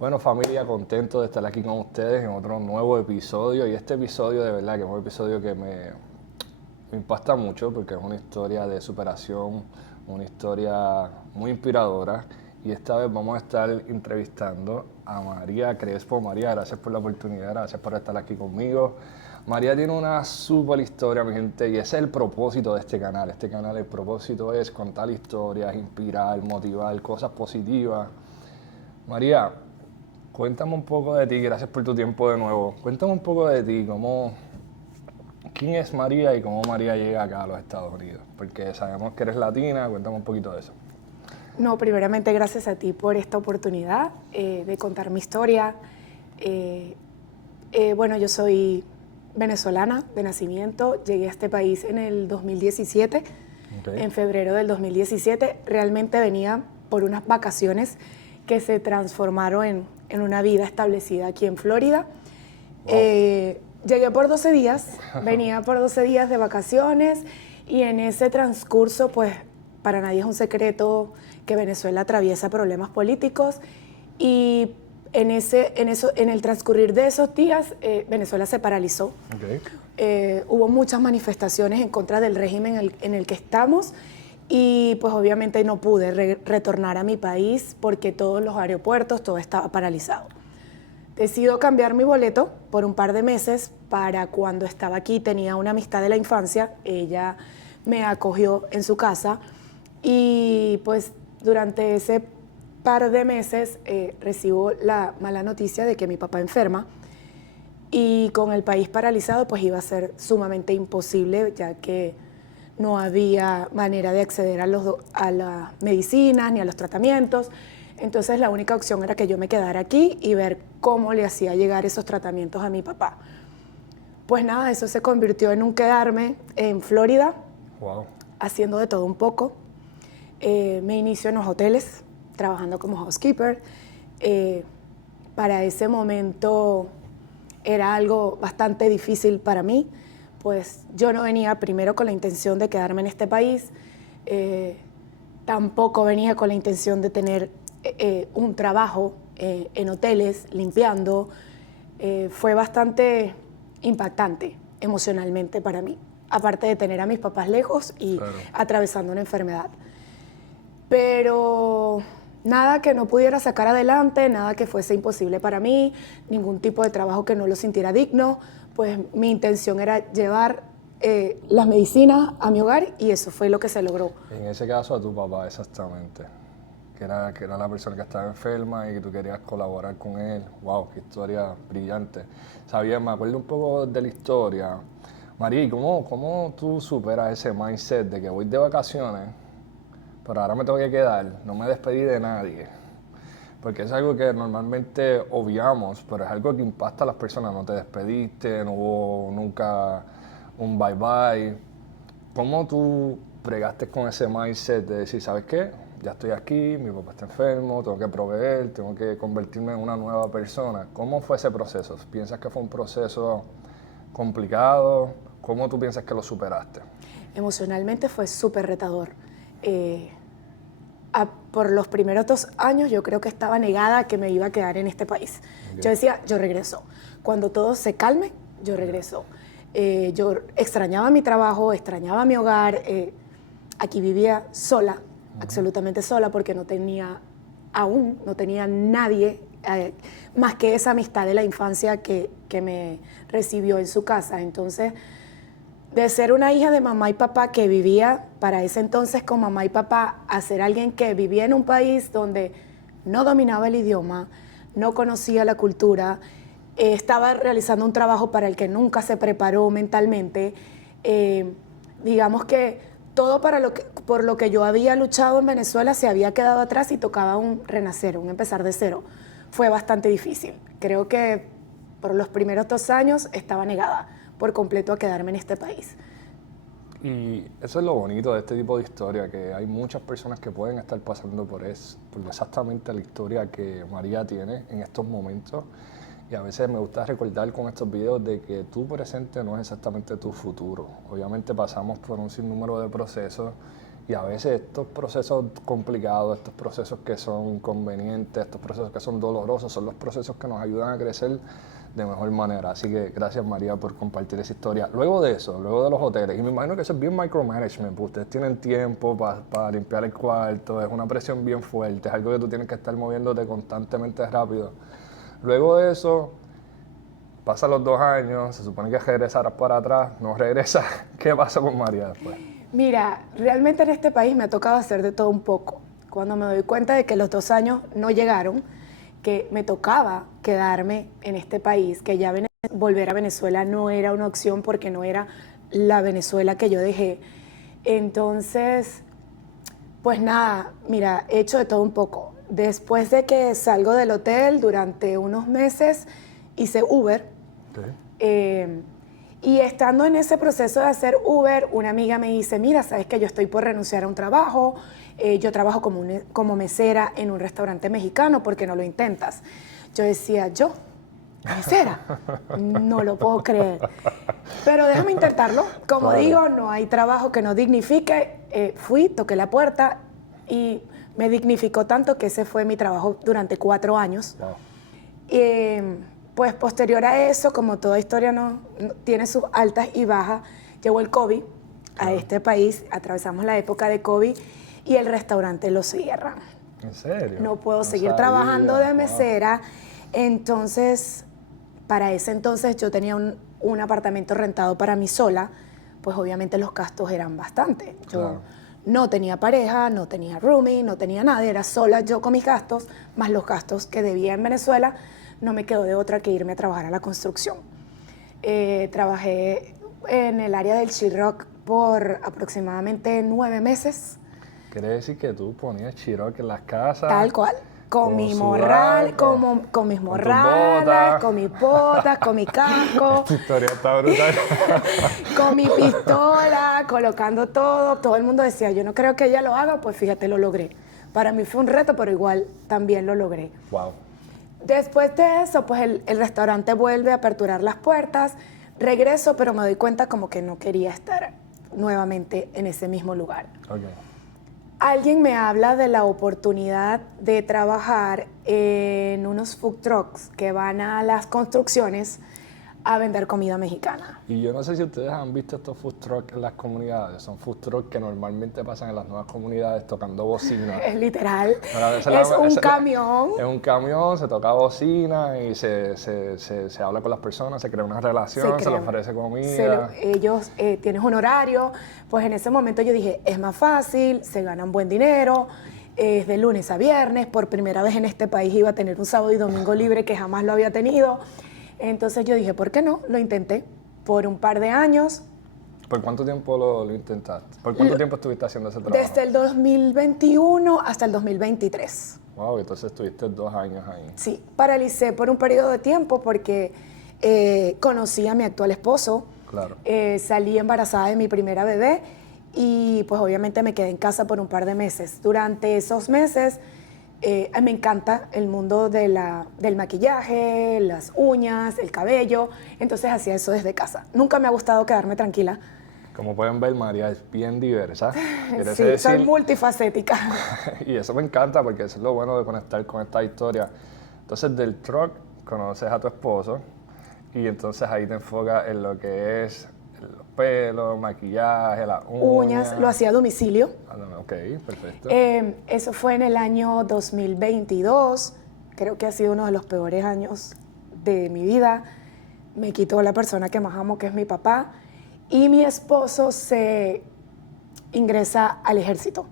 Bueno, familia, contento de estar aquí con ustedes en otro nuevo episodio. Y este episodio, de verdad, que es un episodio que me impacta mucho porque es una historia de superación, una historia muy inspiradora. Y esta vez vamos a estar entrevistando a María Crespo. María, gracias por la oportunidad, gracias por estar aquí conmigo. María tiene una súper historia, mi gente, y ese es el propósito de este canal. Este canal, el propósito es contar historias, inspirar, motivar, cosas positivas. María, cuéntame un poco de ti, gracias por tu tiempo de nuevo. Cuéntame un poco de ti, quién es María y cómo María llega acá a los Estados Unidos. Porque sabemos que eres latina, cuéntame un poquito de eso. No, primeramente gracias a ti por esta oportunidad de contar mi historia. Bueno, yo soy venezolana de nacimiento, llegué a este país en el 2017, en febrero del 2017. Realmente venía por unas vacaciones que se transformaron en una vida establecida aquí en Florida. Wow. Llegué por 12 días, venía por 12 días de vacaciones y en ese transcurso, pues para nadie es un secreto que Venezuela atraviesa problemas políticos y en el transcurrir de esos días Venezuela se paralizó. Hubo muchas manifestaciones en contra del régimen en el que estamos y pues obviamente no pude retornar a mi país porque todos los aeropuertos, todo estaba paralizado. Decido cambiar mi boleto por un par de meses para cuando estaba aquí. Tenía una amistad de la infancia, ella me acogió en su casa y pues durante ese par de meses recibo la mala noticia de que mi papá enferma y con el país paralizado pues iba a ser sumamente imposible ya que no había manera de acceder a las medicinas ni a los tratamientos. Entonces la única opción era que yo me quedara aquí y ver cómo le hacía llegar esos tratamientos a mi papá. Pues nada, eso se convirtió en un quedarme en Florida, Wow. haciendo de todo un poco. Me inicio en los hoteles, trabajando como housekeeper. Para ese momento era algo bastante difícil para mí, pues yo no venía primero con la intención de quedarme en este país, tampoco venía con la intención de tener un trabajo en hoteles, limpiando. Fue bastante impactante emocionalmente para mí, aparte de tener a mis papás lejos y Claro. atravesando una enfermedad. Pero nada que no pudiera sacar adelante, nada que fuese imposible para mí, ningún tipo de trabajo que no lo sintiera digno, pues mi intención era llevar las medicinas a mi hogar y eso fue lo que se logró. En ese caso a tu papá, exactamente. Que era la persona que estaba enferma y que tú querías colaborar con él. Wow, qué historia brillante. Sabía, me acuerdo un poco de la historia. María, ¿y cómo tú superas ese mindset de que voy de vacaciones, pero ahora me tengo que quedar, no me despedí de nadie? Porque es algo que normalmente obviamos, pero es algo que impacta a las personas. No te despediste, no hubo nunca un bye bye. ¿Cómo tú bregaste con ese mindset de decir, ¿sabes qué? Ya estoy aquí, mi papá está enfermo, tengo que proveer, tengo que convertirme en una nueva persona. ¿Cómo fue ese proceso? ¿Piensas que fue un proceso complicado? ¿Cómo tú piensas que lo superaste? Emocionalmente fue súper retador. Por los primeros 2 años yo creo que estaba negada a que me iba a quedar en este país. Okay. Yo decía, yo regreso. Cuando todo se calme, yo regreso. Yo extrañaba mi trabajo, extrañaba mi hogar. Aquí vivía sola, absolutamente sola, porque no tenía nadie más que esa amistad de la infancia que me recibió en su casa. Entonces, de ser una hija de mamá y papá que vivía para ese entonces con mamá y papá, a ser alguien que vivía en un país donde no dominaba el idioma, no conocía la cultura, estaba realizando un trabajo para el que nunca se preparó mentalmente. Digamos que todo por lo que yo había luchado en Venezuela se había quedado atrás y tocaba un renacer, un empezar de cero. Fue bastante difícil. Creo que por los primeros 2 años estaba negada por completo a quedarme en este país. Y eso es lo bonito de este tipo de historia, que hay muchas personas que pueden estar pasando por exactamente la historia que María tiene en estos momentos. Y a veces me gusta recordar con estos videos de que tu presente no es exactamente tu futuro. Obviamente pasamos por un sinnúmero de procesos Y a veces estos procesos complicados, estos procesos que son inconvenientes, estos procesos que son dolorosos, son los procesos que nos ayudan a crecer de mejor manera. Así que gracias, María, por compartir esa historia. Luego de eso, luego de los hoteles, y me imagino que eso es bien micromanagement, porque ustedes tienen tiempo para limpiar el cuarto, es una presión bien fuerte, es algo que tú tienes que estar moviéndote constantemente rápido. Luego de eso, pasan los 2 años, se supone que regresarás para atrás, no regresas. ¿Qué pasa con María después? Mira, realmente en este país me ha tocado hacer de todo un poco. Cuando me doy cuenta de que los 2 años no llegaron, que me tocaba quedarme en este país, que ya volver a Venezuela no era una opción porque no era la Venezuela que yo dejé. Entonces, pues nada, mira, he hecho de todo un poco. Después de que salgo del hotel, durante unos meses hice Uber. Okay. Y estando en ese proceso de hacer Uber, una amiga me dice, mira, sabes que yo estoy por renunciar a un trabajo, yo trabajo como mesera en un restaurante mexicano, ¿por qué no lo intentas? Yo decía, ¿yo? ¿Mesera? No lo puedo creer. Pero déjame intentarlo. Como digo, no hay trabajo que no dignifique. Fui, toqué la puerta y me dignificó tanto que ese fue mi trabajo durante 4 años. Wow. Pues posterior a eso, como toda historia no tiene sus altas y bajas, llegó el COVID a este país, atravesamos la época de COVID y el restaurante lo cierran. ¿En serio? No puedo seguir trabajando de mesera. Entonces, para ese entonces yo tenía un apartamento rentado para mí sola, pues obviamente los gastos eran bastante. Yo no tenía pareja, no tenía roomie, no tenía nada, era sola yo con mis gastos, más los gastos que debía en Venezuela. No me quedó de otra que irme a trabajar a la construcción. Trabajé en el área del Chill Rock por aproximadamente 9 meses. ¿Quiere decir que tú ponías Chiroc en las casas? Tal cual. Con mi morral, con mis morrales, con mis botas, con mi casco. Esta historia está brutal. Con mi pistola, colocando todo. Todo el mundo decía, yo no creo que ella lo haga, pues fíjate, lo logré. Para mí fue un reto, pero igual también lo logré. Wow. Después de eso, pues el restaurante vuelve a aperturar las puertas, regreso, pero me doy cuenta como que no quería estar nuevamente en ese mismo lugar. Okay. Alguien me habla de la oportunidad de trabajar en unos food trucks que van a las construcciones a vender comida mexicana. Y yo no sé si ustedes han visto estos food trucks en las comunidades. Son food trucks que normalmente pasan en las nuevas comunidades tocando bocina. Es literal. Es un camión. Es un camión, se toca bocina y se habla con las personas, se crea una relación, se les ofrece comida. Ellos tienen un horario. Pues en ese momento yo dije, es más fácil, se ganan buen dinero. Es de lunes a viernes. Por primera vez en este país iba a tener un sábado y domingo libre que jamás lo había tenido. Entonces yo dije, ¿por qué no? Lo intenté por un par de años. ¿Por cuánto tiempo lo intentaste? ¿Por cuánto tiempo estuviste haciendo ese trabajo? Desde el 2021 hasta el 2023. Wow, entonces estuviste 2 años ahí. Sí, paralicé por un periodo de tiempo porque conocí a mi actual esposo. Claro. Salí embarazada de mi primera bebé y pues obviamente me quedé en casa por un par de meses. Durante esos meses me encanta el mundo del maquillaje, las uñas, el cabello, entonces hacía eso desde casa. Nunca me ha gustado quedarme tranquila. Como pueden ver, María es bien diversa. Sí, soy multifacética. Y eso me encanta porque eso es lo bueno de conectar con esta historia. Entonces del truck conoces a tu esposo y entonces ahí te enfocas en lo que es los pelos, maquillaje, las uñas. Lo hacía a domicilio. Ok, perfecto. Eso fue en el año 2022. Creo que ha sido uno de los peores años de mi vida. Me quitó la persona que más amo, que es mi papá. Y mi esposo se ingresa al ejército.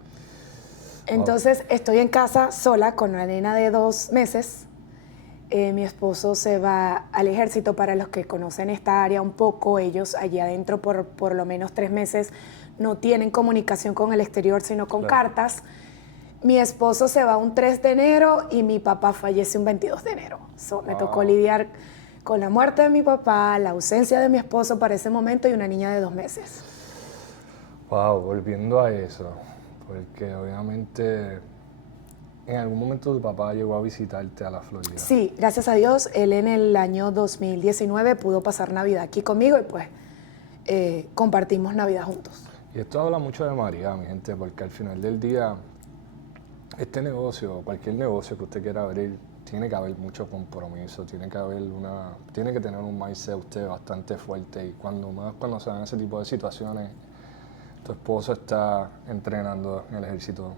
Entonces estoy en casa sola con una nena de 2 meses. Mi esposo se va al ejército. Para los que conocen esta área un poco, ellos allí adentro por lo menos 3 meses no tienen comunicación con el exterior, sino con cartas. Mi esposo se va un 3 de enero y mi papá fallece un 22 de enero. Me tocó lidiar con la muerte de mi papá, la ausencia de mi esposo para ese momento y una niña de 2 meses. Wow, volviendo a eso, porque obviamente en algún momento tu papá llegó a visitarte a la Florida. Sí, gracias a Dios, él en el año 2019 pudo pasar Navidad aquí conmigo y pues compartimos Navidad juntos. Y esto habla mucho de María, mi gente, porque al final del día, este negocio, cualquier negocio que usted quiera abrir, tiene que haber mucho compromiso, tiene que tener un mindset usted bastante fuerte. Y cuando se dan ese tipo de situaciones, tu esposo está entrenando en el ejército,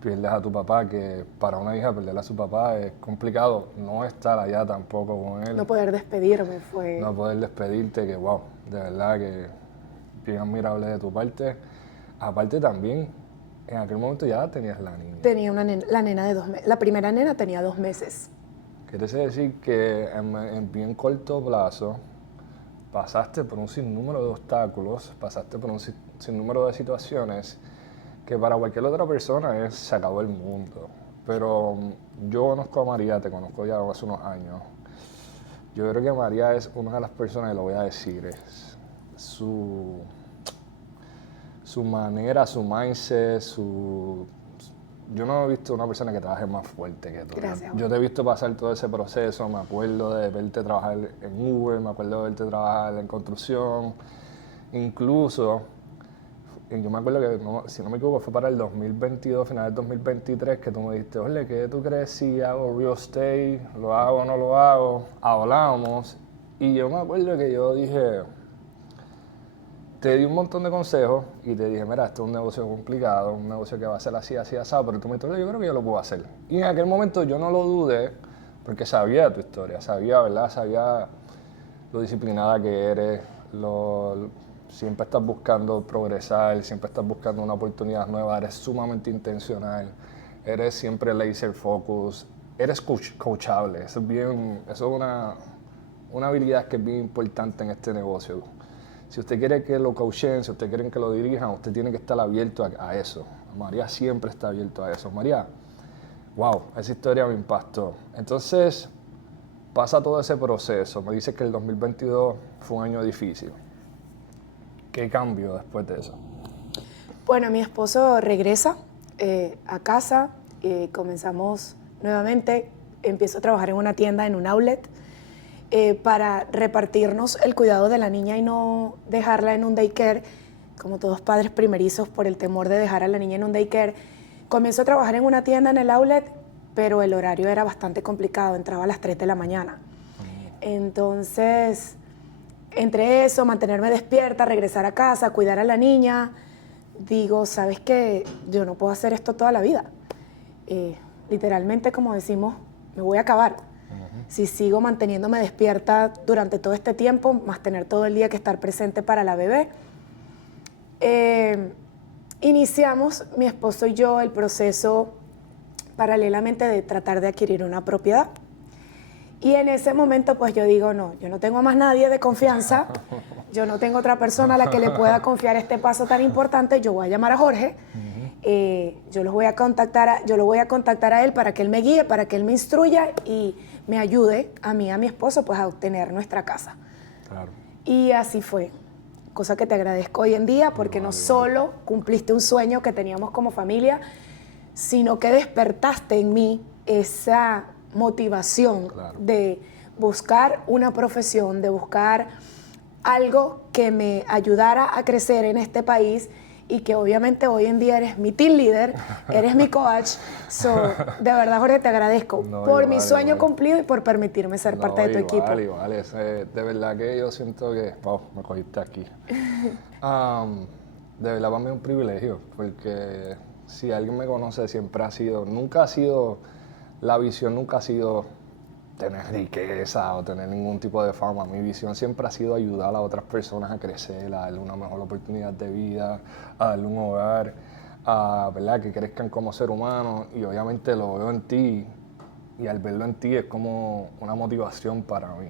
pierdes a tu papá, que para una hija perder a su papá es complicado, no estar allá tampoco con él. No poder despedirme fue... No poder despedirte, que wow, de verdad que bien admirable de tu parte. Aparte también, en aquel momento ya tenías la niña. Tenía una nena, la nena de 2 meses. La primera nena tenía 2 meses. Quiere decir que en bien corto plazo pasaste por un sinnúmero de obstáculos, pasaste por un sinnúmero de situaciones que para cualquier otra persona se acabó el mundo. Pero yo conozco a María, te conozco ya hace unos años. Yo creo que María es una de las personas, y lo voy a decir, es su manera, su mindset, Yo no he visto una persona que trabaje más fuerte que tú. Gracias. Yo te he visto pasar todo ese proceso, me acuerdo de verte trabajar en Uber, me acuerdo de verte trabajar en construcción, incluso, yo me acuerdo que, si no me equivoco, fue para el 2022, final del 2023, que tú me dijiste, oye, ¿qué tú crees si hago real estate? ¿Lo hago o no lo hago? Hablamos, y yo me acuerdo que yo dije... Te di un montón de consejos y te dije, mira, esto es un negocio complicado, un negocio que va a ser así, así, asado, pero tú me dijiste, yo creo que yo lo puedo hacer. Y en aquel momento yo no lo dudé porque sabía tu historia, sabía, ¿verdad? Sabía lo disciplinada que eres, siempre estás buscando progresar, siempre estás buscando una oportunidad nueva, eres sumamente intencional, eres siempre laser focus, eres coachable. Eso es una habilidad que es bien importante en este negocio. Si usted quiere que lo coachen, si usted quiere que lo dirijan, usted tiene que estar abierto a eso. María siempre está abierto a eso. María, wow, esa historia me impactó. Entonces, pasa todo ese proceso. Me dice que el 2022 fue un año difícil. ¿Qué cambió después de eso? Bueno, mi esposo regresa a casa, comenzamos nuevamente, empiezo a trabajar en una tienda, en un outlet, para repartirnos el cuidado de la niña y no dejarla en un daycare, como todos padres primerizos por el temor de dejar a la niña en un daycare. Comienzo a trabajar en una tienda en el outlet, pero el horario era bastante complicado, entraba a las 3 de la mañana. Entonces, entre eso, mantenerme despierta, regresar a casa, cuidar a la niña, digo, ¿sabes qué? Yo no puedo hacer esto toda la vida. Literalmente, como decimos, me voy a acabar. Si sigo manteniéndome despierta durante todo este tiempo, más tener todo el día que estar presente para la bebé. Iniciamos, mi esposo y yo, el proceso paralelamente de tratar de adquirir una propiedad. Y en ese momento, pues yo digo, no, yo no tengo más nadie de confianza, yo no tengo otra persona a la que le pueda confiar este paso tan importante, yo voy a llamar a Jorge, yo lo voy a contactar a él para que él me guíe, para que él me instruya y me ayude a mí y a mi esposo pues a obtener nuestra casa. Claro. Y así fue, cosa que te agradezco hoy en día porque no solo cumpliste un sueño que teníamos como familia, sino que despertaste en mí esa motivación de buscar una profesión, de buscar algo que me ayudara a crecer en este país y que obviamente hoy en día eres mi team leader, eres mi coach. De verdad, Jorge, te agradezco por mi sueño cumplido y por permitirme ser parte de tu equipo. Igual. De verdad que yo siento que, wow, me cogiste aquí. De verdad para mí es un privilegio, porque si alguien me conoce la visión nunca ha sido tener riqueza o tener ningún tipo de fama. Mi visión siempre ha sido ayudar a otras personas a crecer, a darle una mejor oportunidad de vida, a darle un hogar, ¿verdad? Que crezcan como ser humano. Y obviamente lo veo en ti, y al verlo en ti es como una motivación para mí.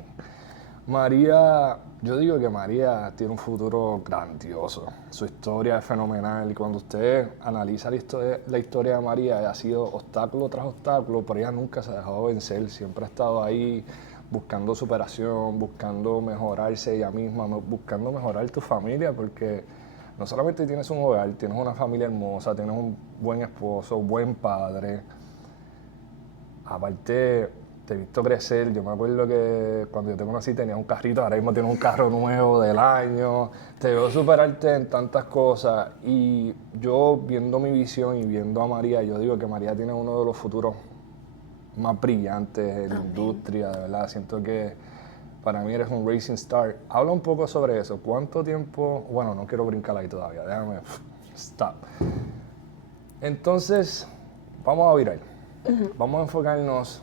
María, yo digo que María tiene un futuro grandioso. Su historia es fenomenal y cuando usted analiza la historia de María, ha sido obstáculo tras obstáculo, pero ella nunca se ha dejado vencer. Siempre ha estado ahí buscando superación, buscando mejorarse ella misma, buscando mejorar tu familia, porque no solamente tienes un hogar, tienes una familia hermosa, tienes un buen esposo, un buen padre. Aparte, te he visto crecer. Yo me acuerdo que cuando yo te conocí tenías un carrito, ahora mismo tienes un carro nuevo del año. Te veo superarte en tantas cosas. Y yo, viendo mi visión y viendo a María, yo digo que María tiene uno de los futuros más brillantes en la industria, de verdad. Siento que para mí eres un racing star. Habla un poco sobre eso. ¿Cuánto tiempo? Bueno, no quiero brincar ahí todavía. Déjame. Stop. Entonces, vamos a virar. Vamos a enfocarnos.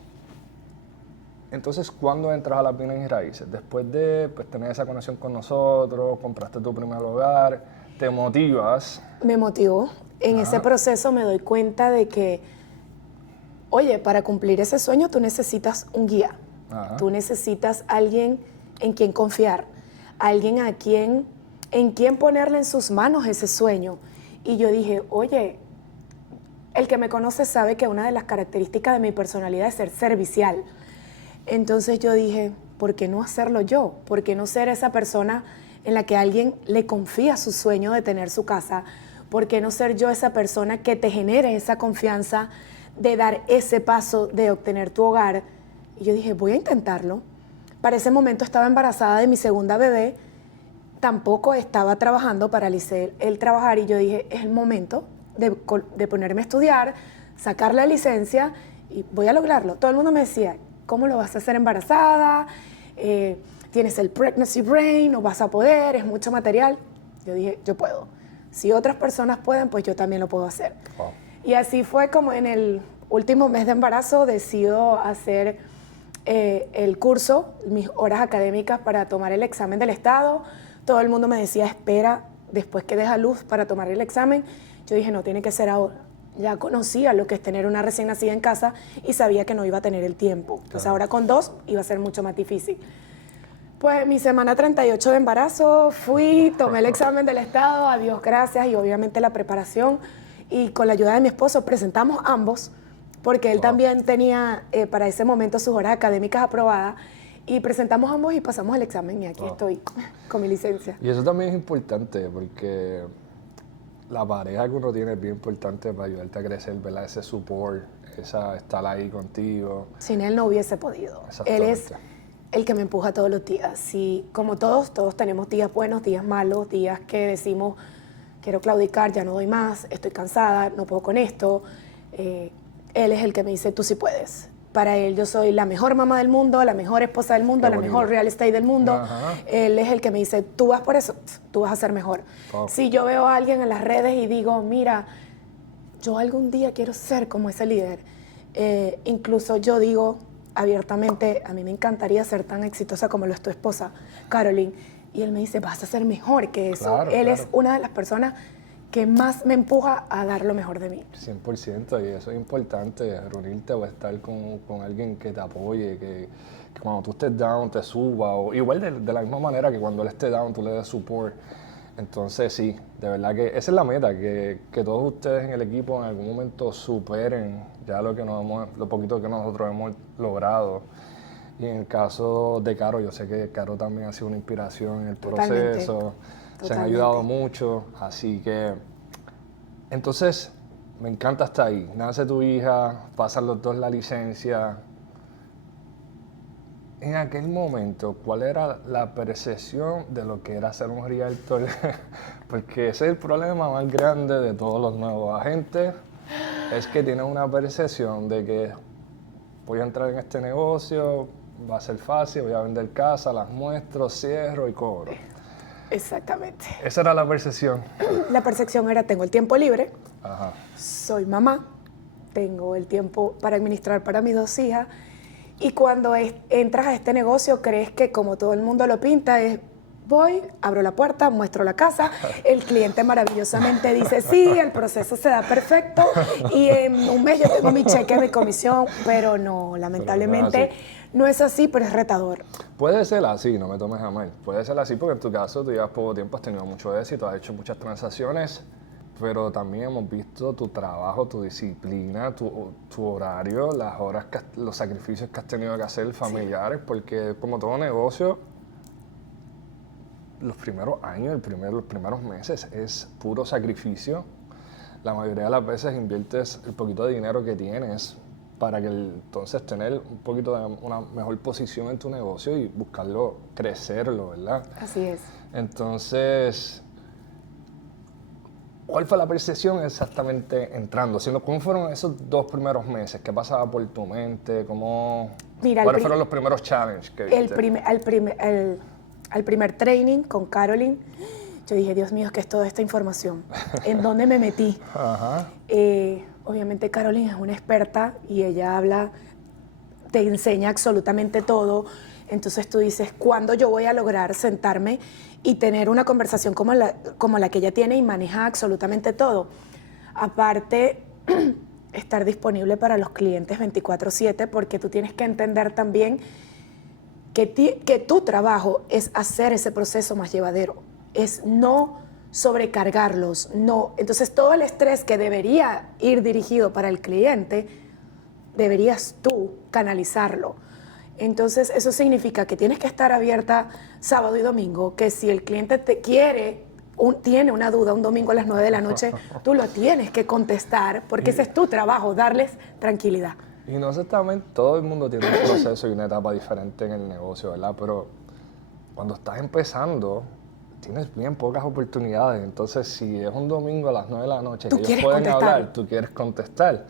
Entonces, ¿cuándo entras a las bienes y raíces? Después de pues, tener esa conexión con nosotros, compraste tu primer hogar, te motivas. Me motivó. En ese proceso me doy cuenta de que, oye, para cumplir ese sueño tú necesitas un guía. Ajá. Tú necesitas alguien en quien confiar, alguien en quien ponerle en sus manos ese sueño. Y yo dije, oye, el que me conoce sabe que una de las características de mi personalidad es ser servicial. Entonces yo dije, ¿por qué no hacerlo yo? ¿Por qué no ser esa persona en la que alguien le confía su sueño de tener su casa? ¿Por qué no ser yo esa persona que te genere esa confianza de dar ese paso de obtener tu hogar? Y yo dije, voy a intentarlo. Para ese momento estaba embarazada de mi segunda bebé, tampoco estaba trabajando, paralicé el trabajar y yo dije, es el momento de ponerme a estudiar, sacar la licencia y voy a lograrlo. Todo el mundo me decía, ¿cómo lo vas a hacer embarazada? Tienes el pregnancy brain, no vas a poder, es mucho material. Yo dije, yo puedo. Si otras personas pueden, pues yo también lo puedo hacer. Wow. Y así fue como en el último mes de embarazo decido hacer el curso, mis horas académicas para tomar el examen del Estado. Todo el mundo me decía, espera después que deja luz para tomar el examen. Yo dije, no, tiene que ser ahora. Ya conocía lo que es tener una recién nacida en casa y sabía que no iba a tener el tiempo. Pues ahora con 2 iba a ser mucho más difícil. Pues mi semana 38 de embarazo fui, tomé el examen del Estado, a Dios gracias, y obviamente la preparación. Y con la ayuda de mi esposo presentamos ambos, porque él también tenía para ese momento sus horas académicas aprobadas. Y presentamos ambos y pasamos el examen y aquí estoy con mi licencia. Y eso también es importante porque la pareja que uno tiene es bien importante para ayudarte a crecer, ¿verdad? Ese support, estar ahí contigo. Sin él no hubiese podido. Él es el que me empuja todos los días. Y como todos tenemos días buenos, días malos, días que decimos, quiero claudicar, ya no doy más, estoy cansada, no puedo con esto. Él es el que me dice, tú sí puedes. Para él yo soy la mejor mamá del mundo, la mejor esposa del mundo, la mejor real estate del mundo. Ajá. Él es el que me dice, tú vas por eso, tú vas a ser mejor. Si yo veo a alguien en las redes y digo, mira, yo algún día quiero ser como ese líder. Incluso yo digo abiertamente, a mí me encantaría ser tan exitosa como lo es tu esposa, Caroline. Y él me dice, vas a ser mejor que eso. Claro, él es una de las personas que más me empuja a dar lo mejor de mí. 100%, y eso es importante, reunirte o estar con alguien que te apoye, que cuando tú estés down te suba, o igual de la misma manera que cuando él esté down tú le des support. Entonces sí, de verdad que esa es la meta, que todos ustedes en el equipo en algún momento superen ya lo poquito que nosotros hemos logrado. Y en el caso de Caro, yo sé que Caro también ha sido una inspiración en el proceso. Se han ayudado mucho, así que... Entonces, me encanta estar ahí. Nace tu hija, pasan los dos la licencia. En aquel momento, ¿cuál era la percepción de lo que era ser un realtor? Porque ese es el problema más grande de todos los nuevos agentes, es que tienen una percepción de que voy a entrar en este negocio, va a ser fácil, voy a vender casa, las muestro, cierro y cobro. Exactamente. Esa era la percepción. La percepción era, tengo el tiempo libre, Ajá. Soy mamá, tengo el tiempo para administrar para mis 2 hijas, y cuando entras a este negocio crees que como todo el mundo lo pinta es, voy, abro la puerta, muestro la casa, el cliente maravillosamente dice sí, el proceso se da perfecto y en un mes yo tengo mi cheque, mi comisión, pero no, lamentablemente no es así, pero es retador. Puede ser así, no me tomes a mal. Puede ser así porque en tu caso tú llevas poco tiempo, has tenido mucho éxito, has hecho muchas transacciones, pero también hemos visto tu trabajo, tu disciplina, tu horario, las horas, los sacrificios que has tenido que hacer familiares, porque como todo negocio, los primeros años, los primeros meses es puro sacrificio. La mayoría de las veces inviertes el poquito de dinero que tienes para que entonces tener un poquito de una mejor posición en tu negocio y buscarlo, crecerlo, ¿verdad? Así es. Entonces, ¿cuál fue la percepción exactamente entrando? ¿Cómo fueron esos 2 primeros meses? ¿Qué pasaba por tu mente? Mira, ¿Cuáles fueron los primeros challenges que viste? Al primer training con Caroline, yo dije, Dios mío, ¿qué es toda esta información? ¿En dónde me metí? Ajá. Obviamente Caroline es una experta y ella habla, te enseña absolutamente todo. Entonces tú dices, ¿cuándo yo voy a lograr sentarme y tener una conversación como la que ella tiene y maneja absolutamente todo? Aparte, estar disponible para los clientes 24/7, porque tú tienes que entender también que tu trabajo es hacer ese proceso más llevadero, es no sobrecargarlos, no. Entonces todo el estrés que debería ir dirigido para el cliente, deberías tú canalizarlo. Entonces eso significa que tienes que estar abierta sábado y domingo, que si el cliente tiene una duda un domingo a las 9 de la noche, tú lo tienes que contestar, porque ese es tu trabajo, darles tranquilidad. Y no exactamente, todo el mundo tiene un proceso y una etapa diferente en el negocio, ¿verdad? Pero cuando estás empezando, tienes bien pocas oportunidades. Entonces, si es un domingo a las 9 de la noche que ellos pueden hablar, tú quieres contestar.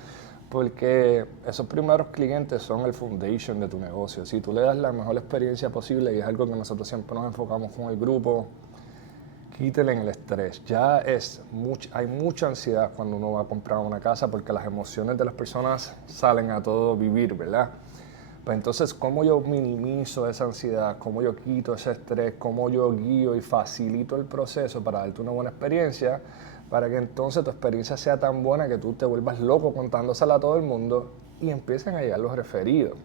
Porque esos primeros clientes son el foundation de tu negocio. Si tú le das la mejor experiencia posible, y es algo que nosotros siempre nos enfocamos con el grupo, quítele en el estrés. Hay mucha ansiedad cuando uno va a comprar una casa porque las emociones de las personas salen a todo vivir, ¿verdad? Pues entonces, ¿cómo yo minimizo esa ansiedad? ¿Cómo yo quito ese estrés? ¿Cómo yo guío y facilito el proceso para darte una buena experiencia? Para que entonces tu experiencia sea tan buena que tú te vuelvas loco contándosela a todo el mundo y empiecen a llegar los referidos.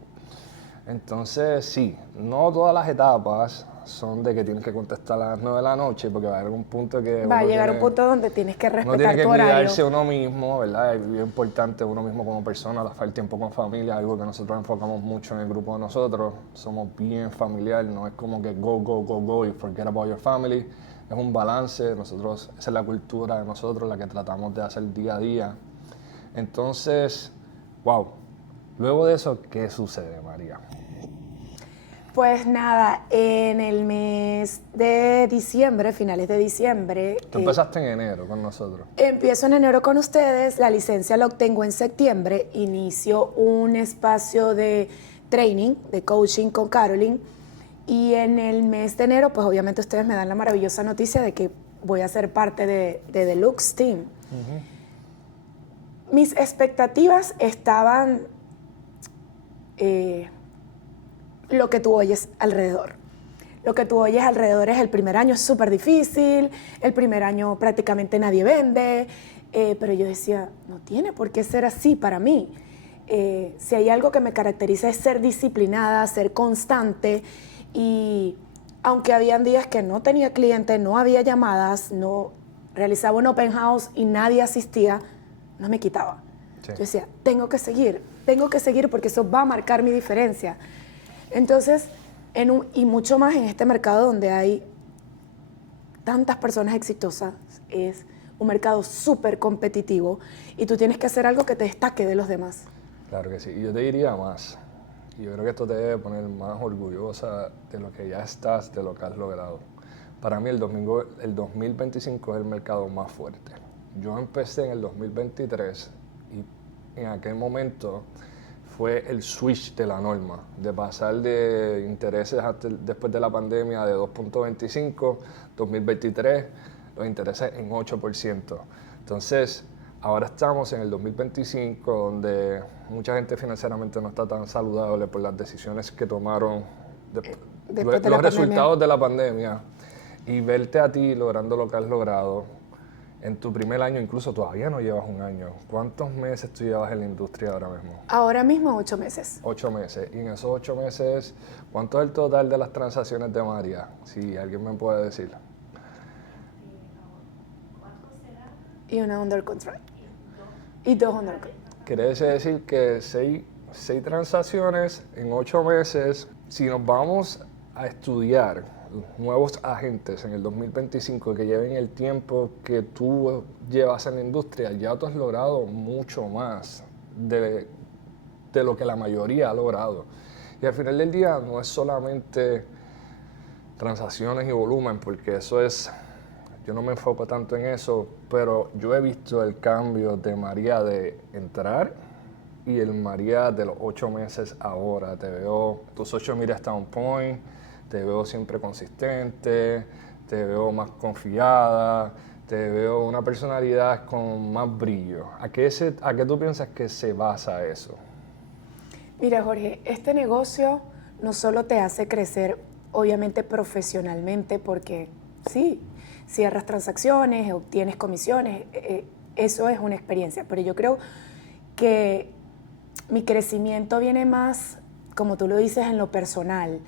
Entonces, sí, no todas las etapas son de que tienes que contestar a las 9 de la noche, porque va a haber un punto que va a llegar un punto donde tienes que respetar tu horario. Uno tiene que cuidarse uno mismo, ¿verdad? Es bien importante uno mismo como persona, el tiempo con familia, algo que nosotros enfocamos mucho en el grupo de nosotros. Somos bien familiar, no es como que go y forget about your family. Es un balance, esa es la cultura de nosotros, la que tratamos de hacer día a día. Entonces, wow. Luego de eso, ¿qué sucede, María? Pues nada, en el mes de diciembre, finales de diciembre... Tú empezaste en enero con nosotros. Empiezo en enero con ustedes, la licencia la obtengo en septiembre, inicio un espacio de training, de coaching con Caroline, y en el mes de enero, pues obviamente ustedes me dan la maravillosa noticia de que voy a ser parte de Deluxe Team. Uh-huh. Mis expectativas estaban... lo que tú oyes alrededor. Lo que tú oyes alrededor es el primer año es súper difícil, el primer año prácticamente nadie vende, pero yo decía, no tiene por qué ser así para mí. Si hay algo que me caracteriza es ser disciplinada, ser constante, y aunque habían días que no tenía clientes, no había llamadas, no realizaba un open house y nadie asistía, no me quitaba. Sí. Yo decía, tengo que seguir porque eso va a marcar mi diferencia. Entonces, y mucho más en este mercado donde hay tantas personas exitosas, es un mercado súper competitivo y tú tienes que hacer algo que te destaque de los demás. Claro que sí, y yo te diría más. Yo creo que esto te debe poner más orgullosa de lo que ya estás, de lo que has logrado. Para mí el 2025 es el mercado más fuerte. Yo empecé en el 2023 y en aquel momento fue el switch de la norma, de pasar de intereses después de la pandemia de 2.25, 2023, los intereses en 8%. Entonces, ahora estamos en el 2025, donde mucha gente financieramente no está tan saludable por las decisiones que tomaron los resultados de la pandemia, y verte a ti logrando lo que has logrado en tu primer año, incluso todavía no llevas un año. ¿Cuántos meses tú llevas en la industria ahora mismo? Ahora mismo 8 meses. 8 meses. Y en esos 8 meses, ¿cuánto es el total de las transacciones de María? Si alguien me puede decir. Y una under contract. Y 2 under contract. Quiere decir que 6 transacciones en 8 meses. Si nos vamos a estudiar nuevos agentes en el 2025 que lleven el tiempo que tú llevas en la industria, ya tú has logrado mucho más de de lo que la mayoría ha logrado. Y al final del día no es solamente transacciones y volumen, porque eso es, yo no me enfoco tanto en eso, pero yo he visto el cambio de María de entrar y el María de los 8 meses ahora. Te veo, tus social media está on point, te veo siempre consistente, te veo más confiada, te veo una personalidad con más brillo. ¿A qué tú piensas que se basa eso? Mira, Jorge, este negocio no solo te hace crecer, obviamente profesionalmente, porque sí, cierras transacciones, obtienes comisiones, eso es una experiencia, pero yo creo que mi crecimiento viene más, como tú lo dices, en lo personal.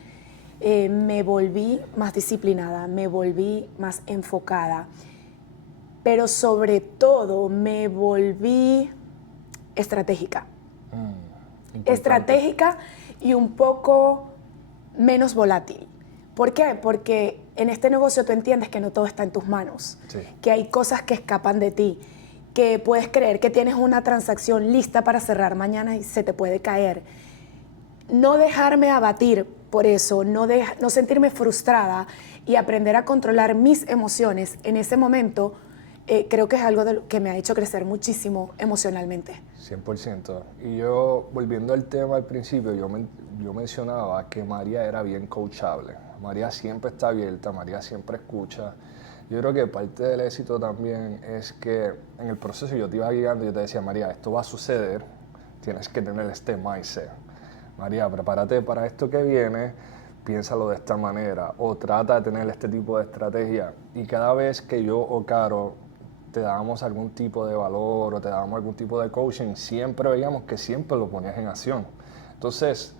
Me volví más disciplinada, me volví más enfocada, pero sobre todo me volví estratégica. Estratégica y un poco menos volátil. ¿Por qué? Porque en este negocio tú entiendes que no todo está en tus manos, Sí. que hay cosas que escapan de ti, que puedes creer que tienes una transacción lista para cerrar mañana y se te puede caer. No dejarme abatir por eso, no sentirme frustrada y aprender a controlar mis emociones en ese momento, creo que es algo que me ha hecho crecer muchísimo emocionalmente. 100%. Y yo, volviendo al tema al principio, yo mencionaba que María era bien coachable. María siempre está abierta, María siempre escucha. Yo creo que parte del éxito también es que en el proceso yo te iba guiando y yo te decía, María, esto va a suceder, tienes que tener este mindset. María, prepárate para esto que viene, piénsalo de esta manera o trata de tener este tipo de estrategia. Y cada vez que yo o Caro te dábamos algún tipo de valor o te dábamos algún tipo de coaching, siempre veíamos que siempre lo ponías en acción. Entonces,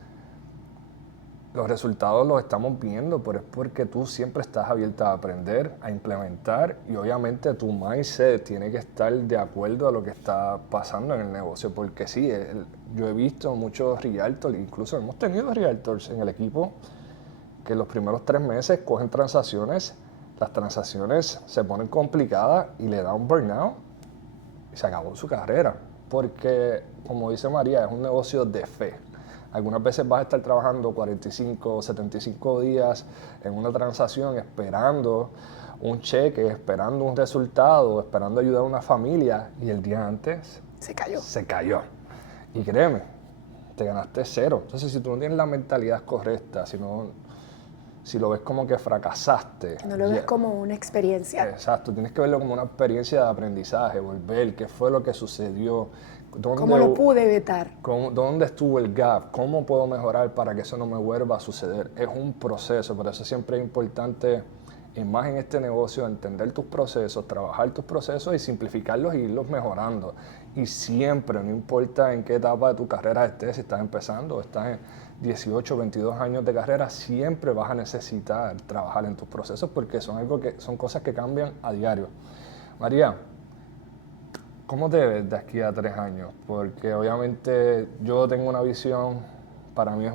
los resultados los estamos viendo, pero es porque tú siempre estás abierta a aprender, a implementar y obviamente tu mindset tiene que estar de acuerdo a lo que está pasando en el negocio, porque sí, yo he visto muchos realtors, incluso hemos tenido realtors en el equipo que los primeros 3 meses cogen transacciones, las transacciones se ponen complicadas y le da un burnout y se acabó su carrera, porque como dice María, es un negocio de fe. Algunas veces vas a estar trabajando 45 o 75 días en una transacción esperando un cheque, esperando un resultado, esperando ayudar a una familia y el día antes Se cayó. se cayó. Y créeme, te ganaste 0. Entonces si tú no tienes la mentalidad correcta, si lo ves como que fracasaste. No lo ves como una experiencia. Exacto, tienes que verlo como una experiencia de aprendizaje, volver, qué fue lo que sucedió. ¿Cómo lo pude evitar? ¿Dónde estuvo el gap? ¿Cómo puedo mejorar para que eso no me vuelva a suceder? Es un proceso, por eso siempre es importante, y más en este negocio, entender tus procesos, trabajar tus procesos y simplificarlos e irlos mejorando. Y siempre, no importa en qué etapa de tu carrera estés, si estás empezando o estás en 18, 22 años de carrera, siempre vas a necesitar trabajar en tus procesos porque son cosas que cambian a diario. María, ¿cómo te ves de aquí a 3 años? Porque obviamente yo tengo una visión, para mí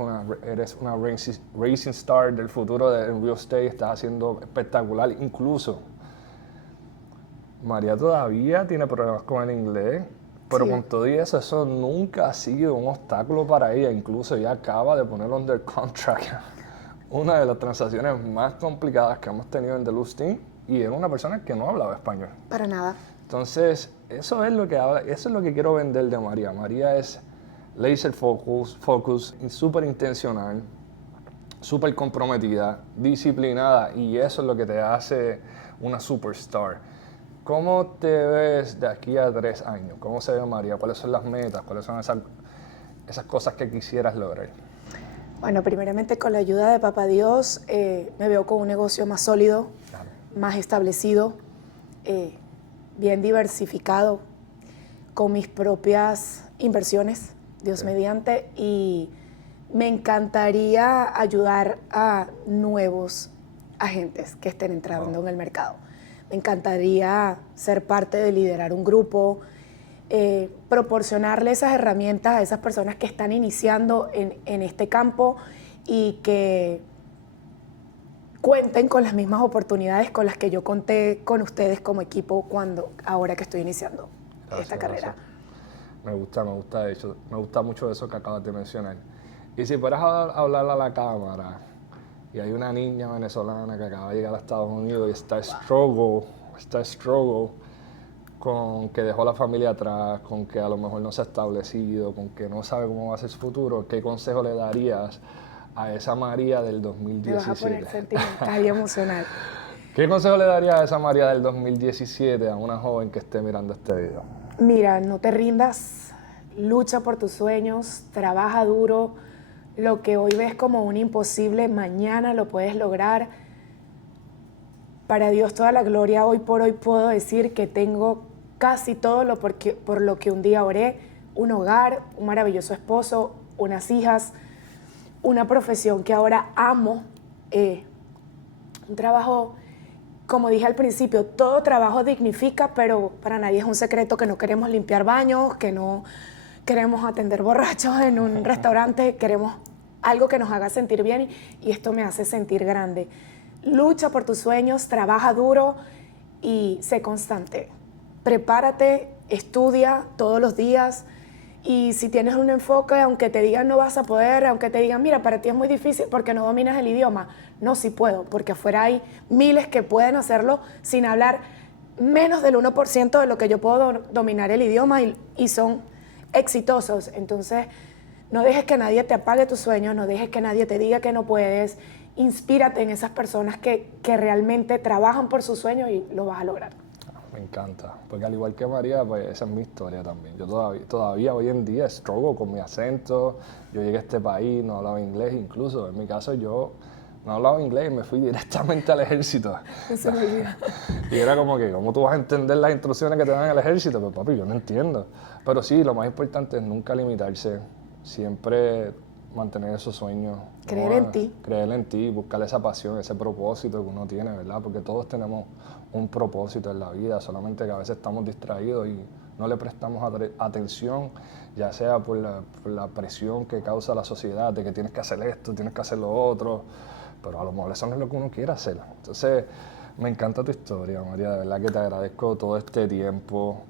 eres una racing star del futuro en real estate, estás haciendo espectacular. Incluso María todavía tiene problemas con el inglés, pero Sí. con todo y eso nunca ha sido un obstáculo para ella. Incluso ella acaba de poner under contract una de las transacciones más complicadas que hemos tenido en The Luz Team y era una persona que no hablaba español. Para nada. Entonces, eso es lo que quiero vender de María. María es laser focus y súper intencional, súper comprometida, disciplinada y eso es lo que te hace una superstar. ¿Cómo te ves de aquí a 3 años? ¿Cómo se ve María? ¿Cuáles son las metas? ¿Cuáles son esas cosas que quisieras lograr? Bueno, primeramente con la ayuda de Papá Dios, me veo con un negocio más sólido, Claro. más establecido, bien diversificado, con mis propias inversiones, Dios Sí. mediante, y me encantaría ayudar a nuevos agentes que estén entrando en el mercado. Me encantaría ser parte de liderar un grupo, proporcionarle esas herramientas a esas personas que están iniciando en este campo y que cuenten con las mismas oportunidades con las que yo conté con ustedes como equipo ahora que estoy iniciando esta carrera. Gracias. Me gusta, de hecho, me gusta mucho eso que acabas de mencionar. Y si fueras a hablar a la cámara, y hay una niña venezolana que acaba de llegar a Estados Unidos y está struggle con que dejó la familia atrás, con que a lo mejor no se ha establecido, con que no sabe cómo va a ser su futuro, ¿qué consejo le darías a esa María del Me vas a 2017? poner sentimental y emocional. ¿Qué consejo le darías a esa María del 2017 a una joven que esté mirando este video? Mira, no te rindas, lucha por tus sueños, trabaja duro. Lo que hoy ves como un imposible, mañana lo puedes lograr. Para Dios toda la gloria, hoy por hoy puedo decir que tengo casi todo por lo que un día oré: un hogar, un maravilloso esposo, unas hijas, una profesión que ahora amo, un trabajo, como dije al principio, todo trabajo dignifica, pero para nadie es un secreto que no queremos limpiar baños, que no queremos atender borrachos en un restaurante, queremos algo que nos haga sentir bien, y esto me hace sentir grande. Lucha por tus sueños, trabaja duro y sé constante. Prepárate, estudia todos los días, y si tienes un enfoque, aunque te digan no vas a poder, aunque te digan mira, para ti es muy difícil porque no dominas el idioma, no, sí puedo, porque afuera hay miles que pueden hacerlo sin hablar menos del 1% de lo que yo puedo dominar el idioma, y son exitosos. Entonces, no dejes que nadie te apague tus sueños, no dejes que nadie te diga que no puedes. Inspírate en esas personas que realmente trabajan por sus sueños y lo vas a lograr. Me encanta, porque al igual que María, pues esa es mi historia también. Yo todavía hoy en día struggle con mi acento. Yo llegué a este país, no hablaba inglés, incluso en mi caso yo no hablaba inglés y me fui directamente al ejército. Eso me olvida. Y era como que, ¿cómo tú vas a entender las instrucciones que te dan en el ejército? Pues papi, yo no entiendo. Pero sí, lo más importante es nunca limitarse, siempre mantener esos sueños. Creer en ti. Creer en ti, buscar esa pasión, ese propósito que uno tiene, ¿verdad? Porque todos tenemos un propósito en la vida, solamente que a veces estamos distraídos y no le prestamos atención, ya sea por la presión que causa la sociedad, de que tienes que hacer esto, tienes que hacer lo otro, pero a lo mejor eso no es lo que uno quiere hacer. Entonces, me encanta tu historia, María, de verdad que te agradezco todo este tiempo,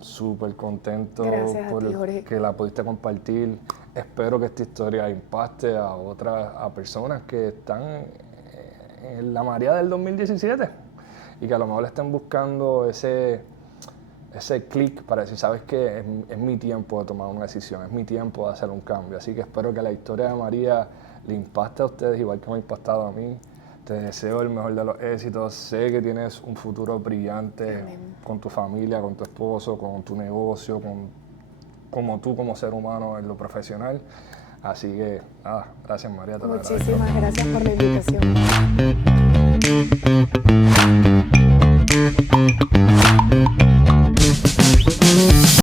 súper contento por que la pudiste compartir. Espero que esta historia impacte a personas que están en la María del 2017 y que a lo mejor estén buscando ese clic para decir, ¿sabes qué? Es mi tiempo de tomar una decisión, es mi tiempo de hacer un cambio. Así que espero que la historia de María le impacte a ustedes igual que me ha impactado a mí. Te deseo el mejor de los éxitos. Sé que tienes un futuro brillante. Amén. Con tu familia, con tu esposo, con tu negocio, como tú como ser humano en lo profesional. Así que, nada, gracias María. Muchísimas gracias por la invitación.